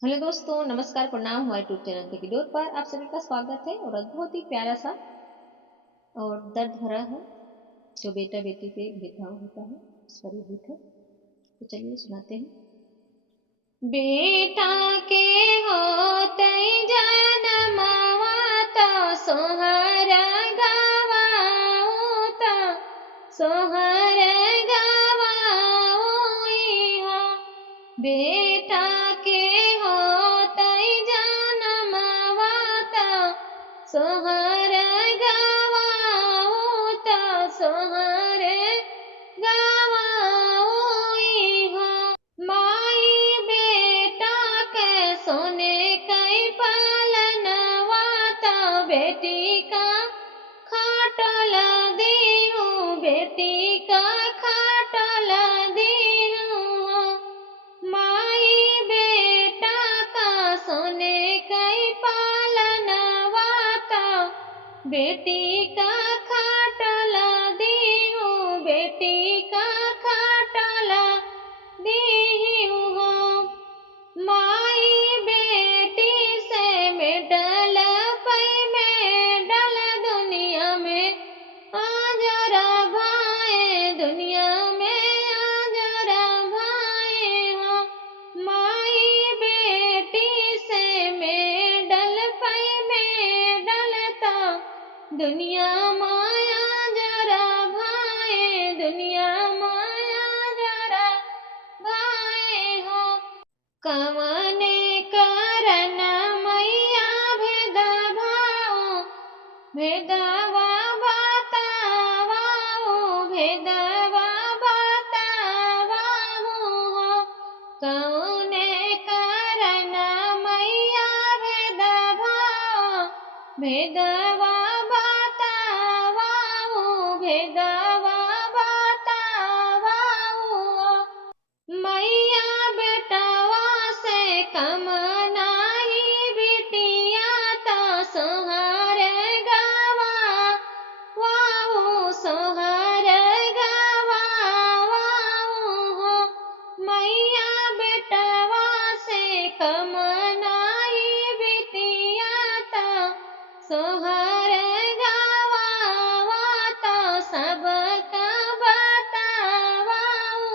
Hello दोस्तों, नमस्कार, प्रणाम। हमारे यूट्यूब चैनल के वीडियो पर आप सभी का स्वागत है। और आज बहुत ही प्यारा सा और दर्द भरा है जो बेटा बेटी पे भेदभाव होता है उस पर ये गीत है। तो चलिए सुनाते हैं। बेटा के होते जनमवा तो सोहर गवाऊ तो सोहर गवाऊ हो। बेटा के होते जनमवा तो सोहर गवाऊ तो सोहर गवाऊ हो। माई बेटा के सोने कई पालनवा तो बेटी का खाटल देहूँ, बेटी का खाटल देहूँ। माई बेटा का सोने कई पालनवा तो बेटी का खाटल देहूँ, बेटी का खाटल देहूँ हो। माई बेटी से मेडल पै मेडल दुनिया में आजरा भाए, दुनिया में आजरा भाए हो। माई बेटी से मेडल पै मेडल तो दुनिया माया जरा भाए, दुनिया माया जरा भाए हो। कवने कारण मैया भेदभाव भेदवा बतावाओ, भेदवा बतावाओ हो। कौने कारण मैया भेदभाव भेदवा बतावाओ, भेदवा बतावाओ हो। मैया बेटवा से कम नाही बिटिया तो सोहर गवा वाऊ, सोहर गवा वाऊ हो। मैया बेटवा से कम नाही बिटिया तो सोहर गवा वा तो सबका बतावाऊ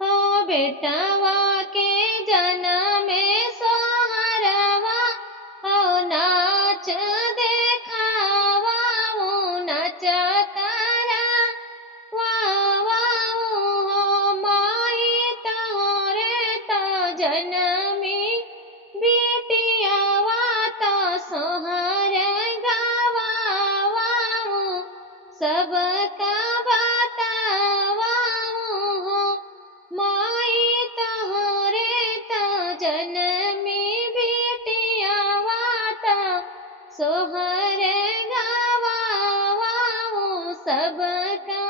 हो। बेटवा के जनमे सोहरवा हो, नाच देखावाऊ, नाच करा वाऊ हो। माई तोरे तो जनमी बेटियावा तो सोहर गवा वाऊ, सबका बतावाऊ हो। माई तोरे तो जनमी बेटियावा तो सोहर गवा वाऊ, सबका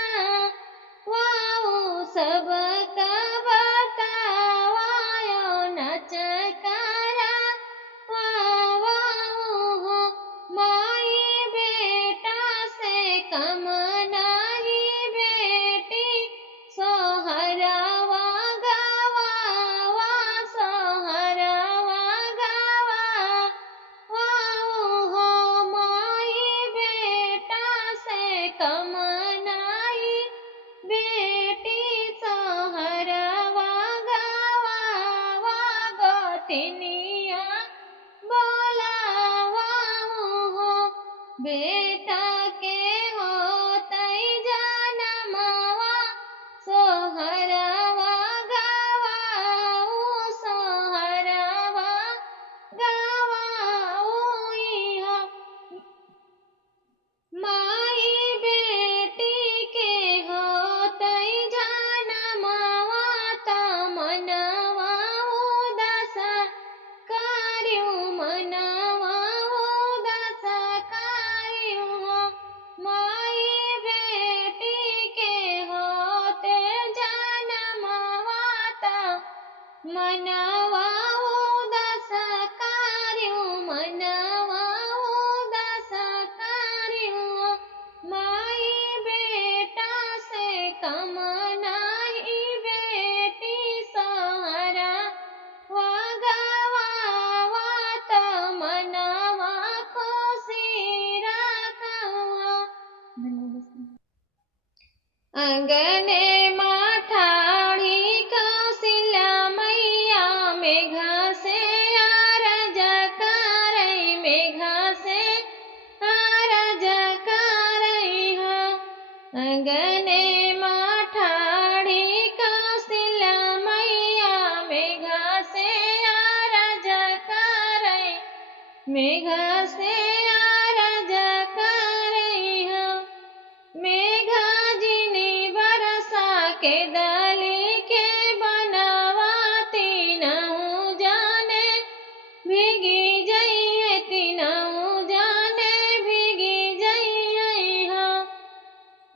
बतावाऊ, सबका बतावायो, नच करा वाऊ हो। माई बेटा से कम नाही बेटी सोहरवा गवा वा, सोहरवा गवा वाऊ हो। माई बेटा से कम नाही बेटी सोहरवा गवा वा, गोतिनिया बोलावाऊ हो। बेटा के होतई जनमवा सोहरवा गवाऊ, सोहरवा गवाऊ हो। माई बेटी के होतई जनमवा तो मनवा उदास कार्यो, मनवा उदास कार्यो हो। माई बेटी के होते जनमवा तो मनवा उदास कार्यो, मनवा उदास कार्यो। माई बेटा से कम नाही बेटी सोहरा वा अंगने माठाड़ी कौशल्या मैया मेघा से आरज करई मेघा से आरज करई हो अंगने माठाड़ी कौशल्या मैया मेघा से आरज करई मेघा से आरज करई हो मेघा जिनी बरसा के दली के बनवा तीनऊ जाने भीगी जइए तीनऊ जाने भीगी जइए हो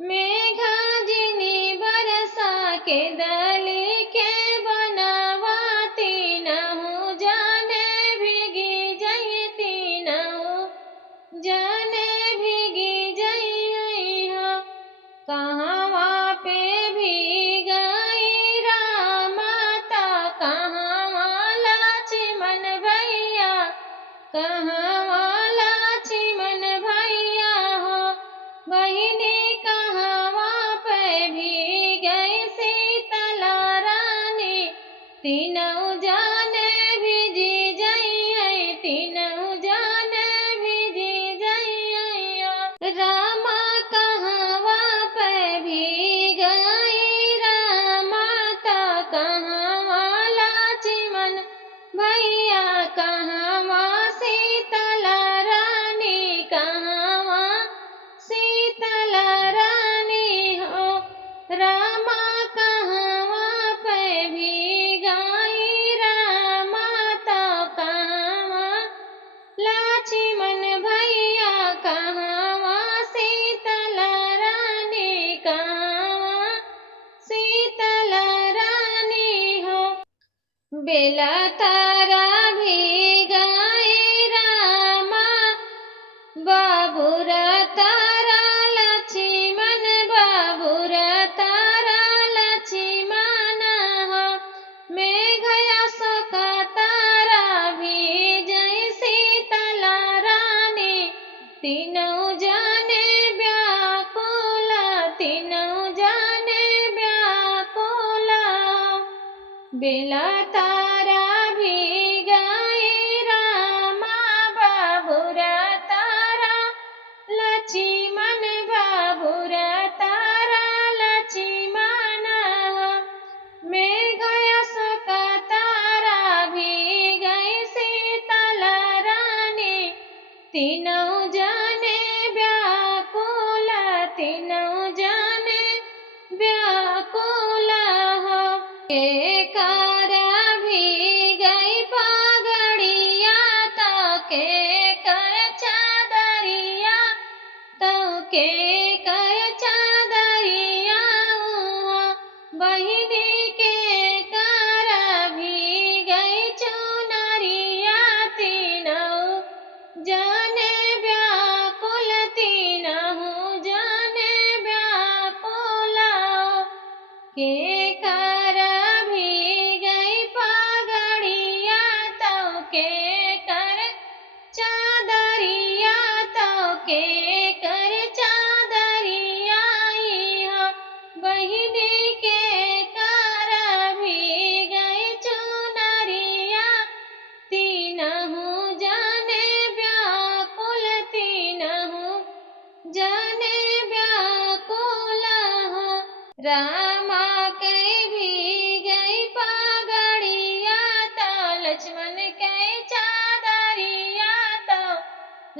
मेघा जिनी बरसा के दली के बनवा तीनऊ जाने भीगी जइए तीनऊ जाने भीगी जइए हो कहवा पे भी गई रामाता कहवा लक्ष्मण भैया कहवा लक्ष्मण भैया हो बहिनी कहवा पे भी गई सीतला रानी तीनों जाने भिजी जइए तीनों जाने भिजी जइए रामा कहवा पे भी गई रामाता कहवा लक्ष्मण भैया कहवा सीतला रानी कहवा सीतला रानी हो रामा कहवा पे भी गई रामाता कहवा लक्ष्मण भैया कहवा सीतला रानी कहवा सीतला रानी हो बेला तारा भी गई रामा बाबुर तारा लक्ष्मण बाबुर तारा लक्ष्मण हो मेघया सोका तारा भी जय सीतला रानी तीनों जाने व्याकुल तीनों जाने व्याकुल बेला तारा भी गई रामा बाबुर तारा लक्ष्मण बाबुर तारा लक्ष्मण हो मेघया सोका तारा भी गई सीतला रानी तीनों जाने व्याकुल तीनों जाने व्याकुल हो के कर भी गई पगड़िया तो के कर चादरिया तो के कर चादरिया बहिनी के कर भी गई चुनरिया तीनों जाने व्याकुल तीनों जाने व्याकुल के कर भी गई पगड़िया तो के कर चादरिया तो के कर चादरिया हो बहिनी के कर भी गई चुनरिया तीनों जाने व्याकुल तीनों जाने व्याकुल हो रामा के भी गई पगड़िया तो लक्ष्मण के चादरिया तो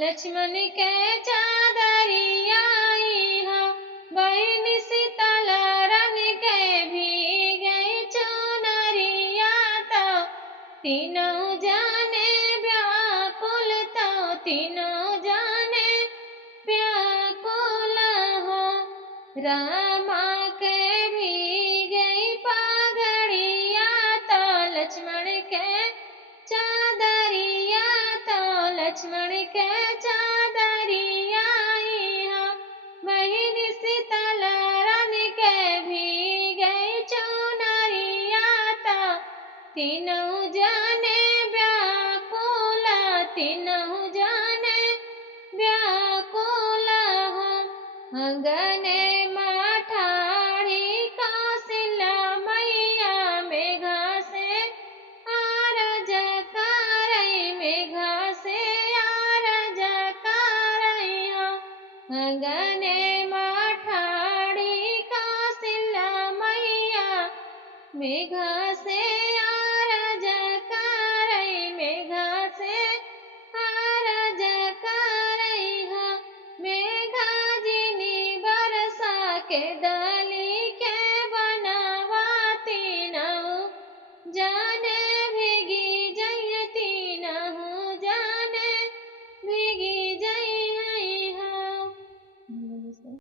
लक्ष्मण के चादरिया हो बहिनी सीतला रानी के भी गई चुनरिया तो तीनों जाने व्याकुल तो तीनों जाने व्याकुल हो रामा के भी गई पगड़िया तो लक्ष्मण के चादरिया तो लक्ष्मण के चादरिया हो बहिनी सीतला रानी के भी गई चुनरिया तो तीनों जाने व्याकुल तीनों जाने व्याकुल हो अंगने माठाड़ी मेघा से आरज करई, मेघा से आरज करई हा, मेघा जिनी बरसा के दल